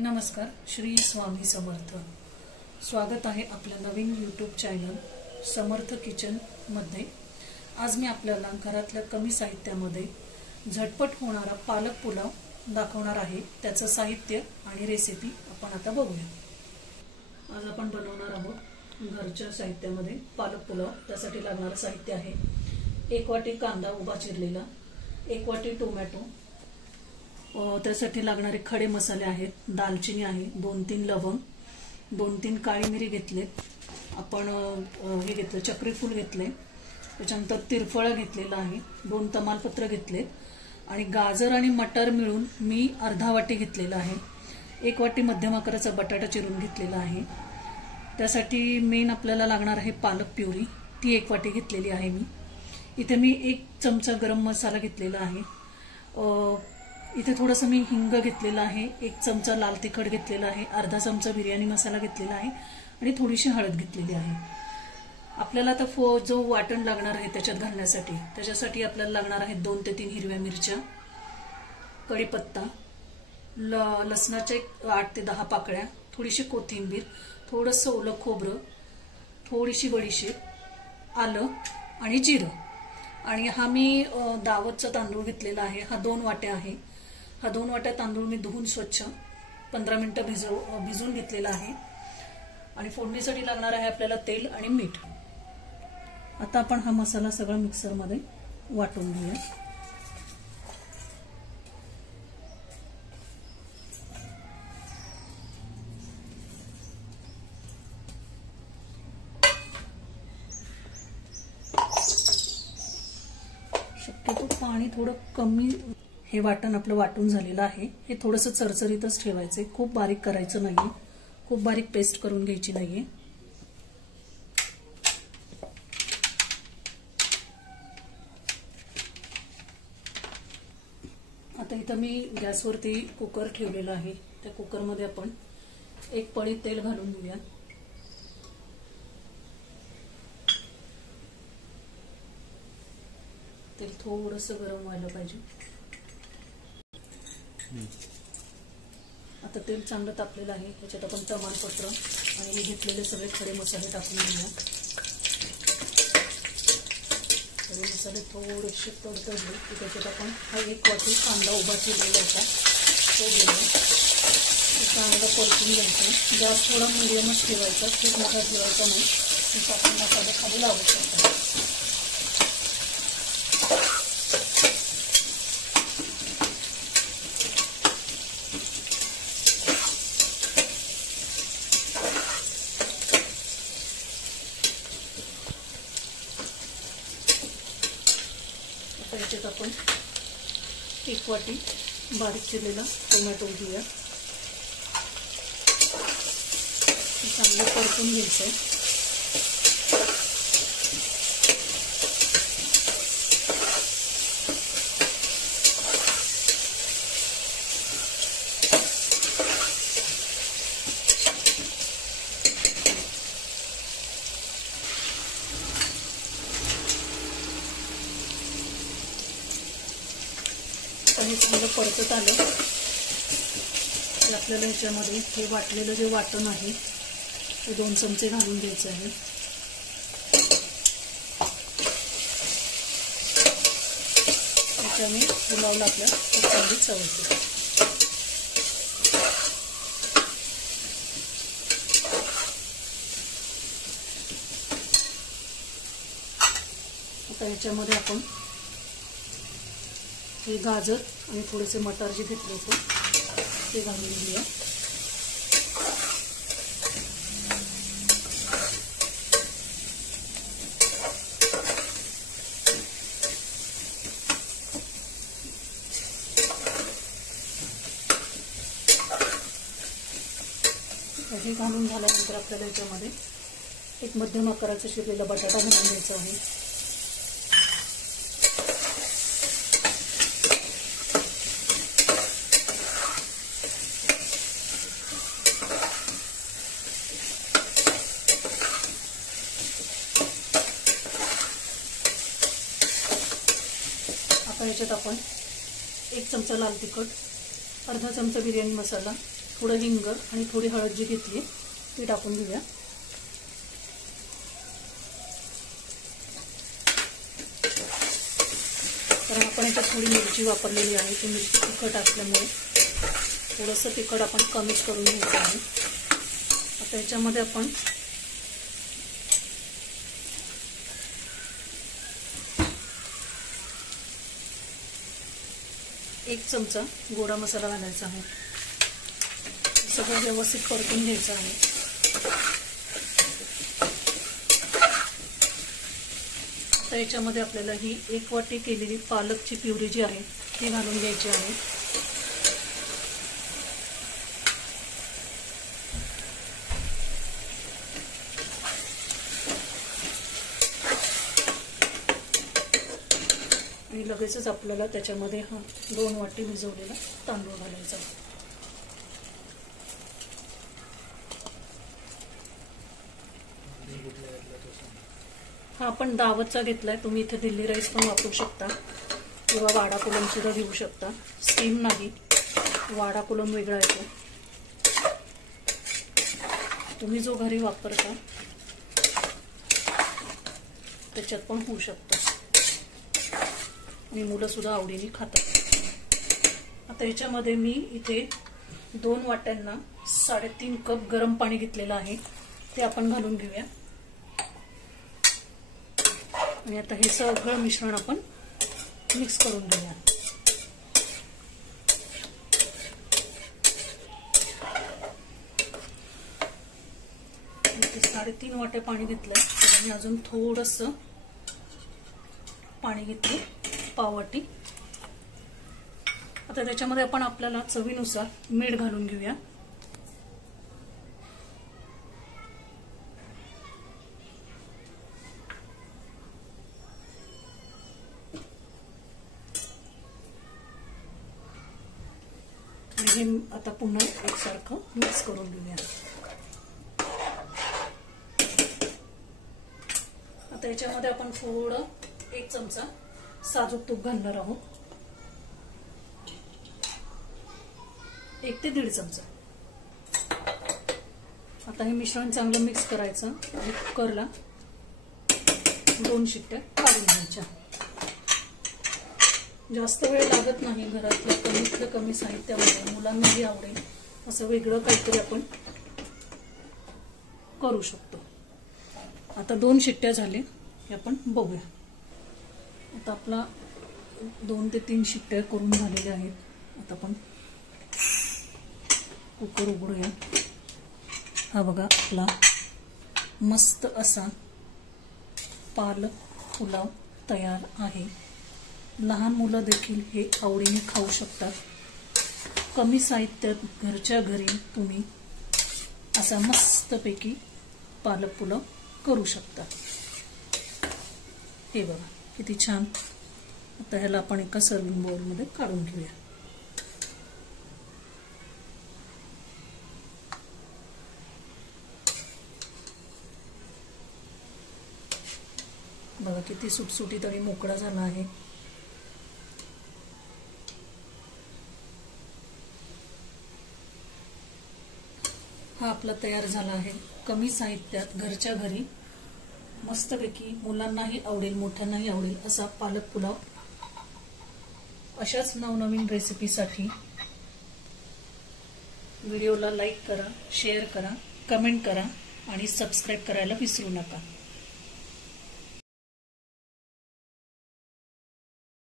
नमस्कार, श्री स्वामी समर्थ। स्वागत आहे आपल्या नवीन यूट्यूब चॅनल समर्थ किचन मध्ये। आज मी आपल्याला घरातल्या कमी साहित्यामध्ये झटपट होणारा पालक पुलाव दाखवणार आहे। त्याचं साहित्य आणि रेसिपी आपण आता बघूया। आज आपण बनवणार आहोत घरच्या साहित्यामध्ये पालक पुलाव। त्यासाठी लागणारे साहित्य आहे 1 वाटी कांदा उभा चिरलेला, 1 वाटी टोमॅटो, त्यासाठी लागणारे खडे मसाले आहेत, दालचिनी आहे, 2-3 लवंग, 2-3 काळी मिरी घेतलेत आपण, हे घेतलं चक्री फूल घेतले, त्याच्यानंतर तिरफळा घेतलेला आहे, 2 तमालपत्र घेतलेत आणि गाजर आणि मटर मिळून मी अर्धा वाटी घेतलेला आहे। 1 वाटी मध्यम आकाराचा बटाटा चिरून घेतलेला आहे। त्यासाठी मेन आपल्याला लागणार आहे पालक प्युरी, ती 1 वाटी घेतलेली आहे मी। इथे मी 1 चमचा गरम मसाला घेतलेला आहे। इथे थोडंसं मी हिंग घेतलेला आहे, 1 चमचा लाल तिखट घेतलेला आहे, अर्धा चमचा बिर्याणी मसाला घेतलेला आहे आणि थोडीशी हळद घेतलेली आहे। आपल्याला आता जो वाटण लागणार आहे त्याच्यात घालण्यासाठी, त्याच्यासाठी आपल्याला लागणार आहे 2 ते 3 हिरव्या मिरच्या, कढीपत्ता, लसणाच्या 8 ते 10 पाकळ्या, थोडीशी कोथिंबीर, थोडंसं ओलं खोबरं, थोडीशी बडीशेप, आलं आणि जिरं। आणि हा मी दावतचा तांदूळ घेतलेला आहे, हा 2 वाट्या आहे। हा 2 वाट्या तांदूळ मी धुवून स्वच्छ 15 मिनिटं भिजवून घेतलेला आहे। आणि फोडणीसाठी लागणार आहे आपल्याला तेल आणि मीठ। आता आपण हा मसाला सगळा मिक्सर मध्ये वाटून घेऊया। शक्यतो पाणी थोडं कमी, हे वाटण आपलं वाटून झालेलं आहे। हे थोडंसं चरचरीतच ठेवायचंय, खूप बारीक करायचं नाहीये, खूप बारीक पेस्ट करून घ्यायची नाहीये। आता इथं मी गॅसवरती कुकर ठेवलेला आहे, त्या कुकरमध्ये आपण 1 पळी तेल घालून घेऊया। तेल थोडंसं गरम व्हायला पाहिजे। आता तेल चांगलं तापलेलं आहे, याच्यात आपण तमालपत्र आणि मी घेतलेले सगळे खडे मसाले टाकून घेऊया। खडे मसाले थोडेसे तडतडले की त्याच्यात आपण हा 1 वाटी कांदा उभा चिरलेला होता तो घेऊया। चांगलं परतून घ्यायचं, गॅस थोडा मिडियमच ठेवायचा, खूप मोठा ठेवायचा नाही, तर आपण मसाले खाली लावू शकतो। याच्यात आपण 1 वाटी बारीक चिरलेला टोमॅटो घेऊया, चांगलं परतून घ्यायचंय। हे चांगलं परतत आलं की आपल्याला ह्याच्यामध्ये हे वाटलेलं जे वाटण आहे ते 2 चमचे घालून घ्यायचं आहे। त्याच्याने पुलावला आपल्या चांगली चव येते। आता ह्याच्यामध्ये आपण हे गाजर आणि थोडेसे मटार जे घेतले होते ते घालून घेऊया। हे घालून झाल्यानंतर आपल्याला याच्यामध्ये 1 मध्यम आकाराचा चिरलेला बटाटा घालून घ्यायचा आहे। आता याच्यात आपण 1 चमचा लाल तिखट, अर्धा चमचा बिर्याणी मसाला, थोडं हिंग आणि थोडी हळद जी घेतली ती टाकून घेऊया. कारण आपण याच्यात थोडी मिरची वापरलेली आहे, ती मिरची तिखट असल्यामुळे थोडंसं तिखट आपण कमीच करून घ्यायचं आहे. आता याच्यामध्ये आपण एक चमचा गोडा मसाला घालायचा आहे. सगळं व्यवस्थित परतून घ्यायचं आहे. तर याच्यामध्ये आपल्याला ही 1 वाटी केलेली पालकची प्युरी जी आहे ती घालून घ्यायची आहे. आणि लगेचच आपल्याला त्याच्यामध्ये 2 वाटी भिजवलेला तांदूळ घालायचा. हा आपण दावतचा घेतलाय. तुम्ही इथे दिल्ली राईस पण वापरू शकता किंवा वाडा कोलम सुद्धा घेऊ शकता. स्टीम नाही, वाडा कोलम वेगळा येतो. तुम्ही जो घरी वापरता त्याच्यात पण होऊ शकतं आणि मुलं सुद्धा आवडीने खातात. आता याच्यामध्ये मी इथे 2 वाट्यांना 3.5 कप गरम पाणी घेतलेलं आहे, ते आपण घालून घेऊया. आणि आता हे सगळं मिश्रण आपण मिक्स करून घेऊया. इथे 3.5 वाटे पाणी घेतलंय आणि अजून थोडंसं पाणी घेतलं, पाव वाटी. आता त्याच्यामध्ये आपण आपल्याला चवीनुसार मीठ घालून घेऊया. आणि हे आता पुन्हा एकसारखं मिक्स करून घेऊया. आता याच्यामध्ये आपण थोडं 1 चमचा साजूक तूप घालणार आहोत. 1 ते 1.5 चमचा. आता हे मिश्रण चांगलं मिक्स करायचं आणि कुकरला 2 शिट्ट्या काढून घ्यायच्या. जास्त वेळ लागत नाही. घरातल्या कमीतल्या कमी साहित्यामध्ये मुलांनाही आवडेल असं वेगळं काहीतरी आपण करू शकतो. आता 2 शिट्ट्या झाले, हे आपण बघूया. आता आपला 2 ते 3 शिट्ट्या करून झालेल्या आहेत. आता आपण कुकर उघडूया. हा बघा आपला मस्त असा पालक पुलाव तयार आहे. लहान मुलं देखील हे आवडीने खाऊ शकतात. कमी साहित्यात घरच्या घरी तुम्ही असा मस्तपैकी पालक पुलाव करू शकता. हे बघा किती छान. आता ह्याला आपण एका सर्विंग बाउलमध्ये काढून घेऊया. बघा किती सुटसुटीत आणि मोकळा झाला आहे. हा आपला तयार झाला आहे. कमी साहित्यात घरच्या घरी मस्तपैकी मुलांनाही आवडेल, मोठ्यांनाही आवडेल असा पालक पुलाव. अशाच नवनवीन रेसिपीसाठी व्हिडिओला लाईक करा, शेअर करा, कमेंट करा आणि सबस्क्राईब करायला विसरू नका.